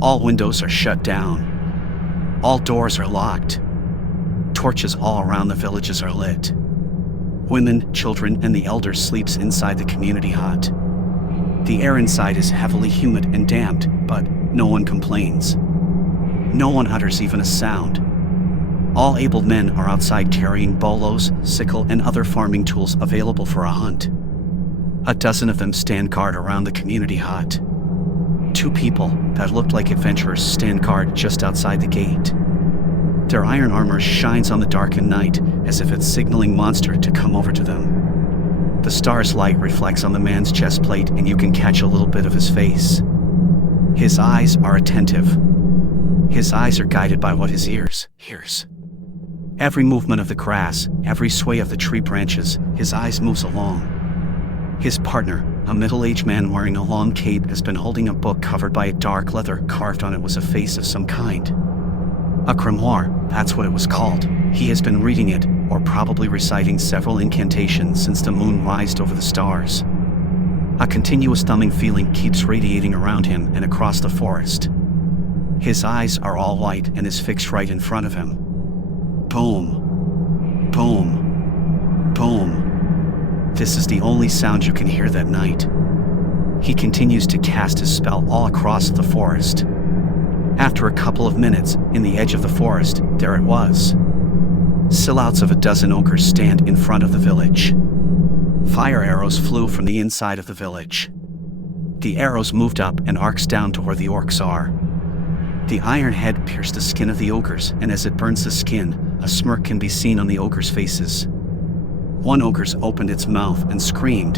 All windows are shut down. All doors are locked. Torches all around the villages are lit. Women, children, and the elders sleeps inside the community hut. The air inside is heavily humid and damped, but no one complains. No one utters even a sound. All able men are outside carrying bolos, sickle, and other farming tools available for a hunt. A dozen of them stand guard around the community hut. Two people that looked like adventurers stand guard just outside the gate. Their iron armor shines on the darkened night as if it's signaling monster to come over to them. The star's light reflects on the man's chest plate and you can catch a little bit of his face. His eyes are attentive. His eyes are guided by what his ears hears. Every movement of the grass, every sway of the tree branches, his eyes moves along. His partner, a middle-aged man wearing a long cape, has been holding a book covered by a dark leather. Carved on it was a face of some kind. A grimoire, that's what it was called. He has been reading it, or probably reciting several incantations since the moon rised over the stars. A continuous numbing feeling keeps radiating around him and across the forest. His eyes are all white and is fixed right in front of him. Boom. Boom. Boom. This is the only sound you can hear that night. He continues to cast his spell all across the forest. After a couple of minutes, in the edge of the forest, there it was. Silhouettes of a dozen ogres stand in front of the village. Fire arrows flew from the inside of the village. The arrows moved up and arcs down to where the orcs are. The iron head pierced the skin of the ogres, and as it burns the skin, a smirk can be seen on the ogres' faces. One ogre opened its mouth and screamed.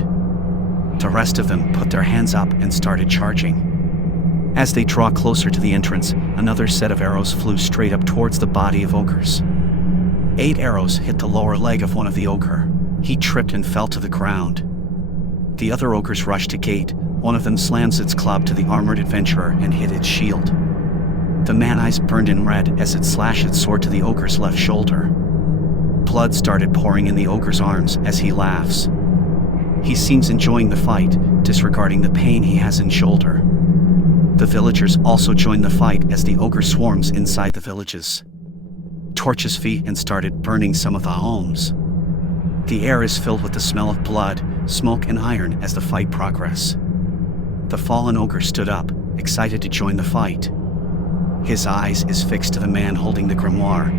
The rest of them put their hands up and started charging. As they draw closer to the entrance, another set of arrows flew straight up towards the body of ogres. 8 arrows hit the lower leg of one of the ogre. He tripped and fell to the ground. The other ogres rushed to gate. One of them slams its club to the armored adventurer and hit its shield. The man's eyes burned in red as it slashed its sword to the ogre's left shoulder. Blood started pouring in the ogre's arms as he laughs. He seems enjoying the fight, disregarding the pain he has in shoulder. The villagers also join the fight as the ogre swarms inside the villages. Torches feed and started burning some of the homes. The air is filled with the smell of blood, smoke, and iron as the fight progresses. The fallen ogre stood up, excited to join the fight. His eyes is fixed to the man holding the grimoire.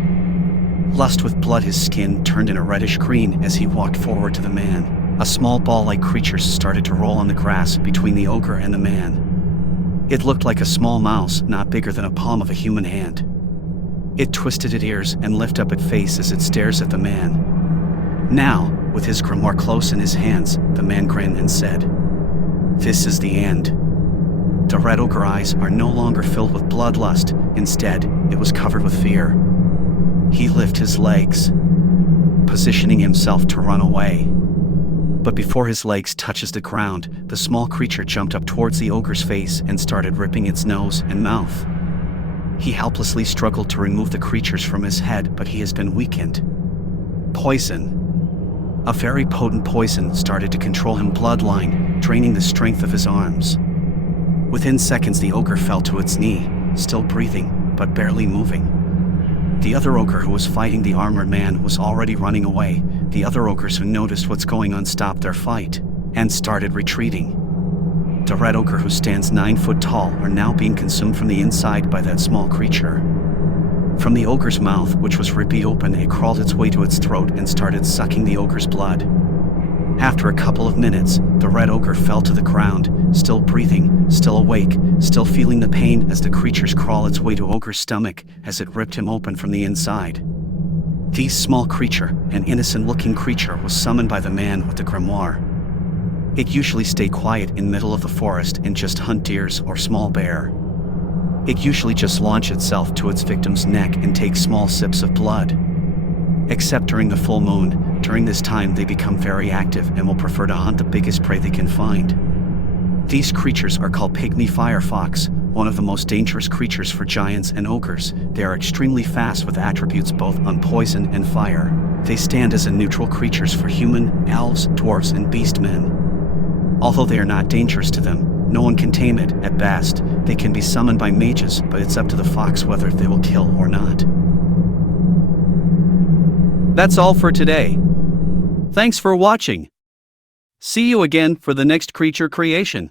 Lust with blood, his skin turned in a reddish green as he walked forward to the man. A small ball-like creature started to roll on the grass between the ogre and the man. It looked like a small mouse, not bigger than a palm of a human hand. It twisted its ears and lifted up its face as it stares at the man. Now, with his grimoire close in his hands, the man grinned and said, "This is the end." The red ogre eyes are no longer filled with bloodlust. Instead, it was covered with fear. He lifted his legs, positioning himself to run away. But before his legs touches the ground, the small creature jumped up towards the ogre's face and started ripping its nose and mouth. He helplessly struggled to remove the creatures from his head, but he has been weakened. Poison. A very potent poison started to control him bloodline, draining the strength of his arms. Within seconds, the ogre fell to its knee, still breathing, but barely moving. The other ogre who was fighting the armored man was already running away. The other ogres who noticed what's going on stopped their fight and started retreating. The red ogre, who stands 9 foot tall, are now being consumed from the inside by that small creature. From the ogre's mouth, which was ripped open, it crawled its way to its throat and started sucking the ogre's blood. After a couple of minutes, the red ogre fell to the ground, still breathing, still awake, still feeling the pain as the creatures crawl its way to ogre's stomach as it ripped him open from the inside. This small creature, an innocent-looking creature, was summoned by the man with the grimoire. It usually stayed quiet in middle of the forest and just hunt deers or small bear. It usually just launch itself to its victim's neck and take small sips of blood. Except during the full moon. During this time they become very active and will prefer to hunt the biggest prey they can find. These creatures are called Pygmy fire fox, one of the most dangerous creatures for giants and ogres. They are extremely fast with attributes both on poison and fire. They stand as a neutral creatures for human, elves, dwarves, and beastmen. Although they are not dangerous to them, No one can tame it. At best, they can be summoned by mages, but it's up to the fox whether they will kill or not. That's all for today. Thanks for watching. See you again for the next creature creation.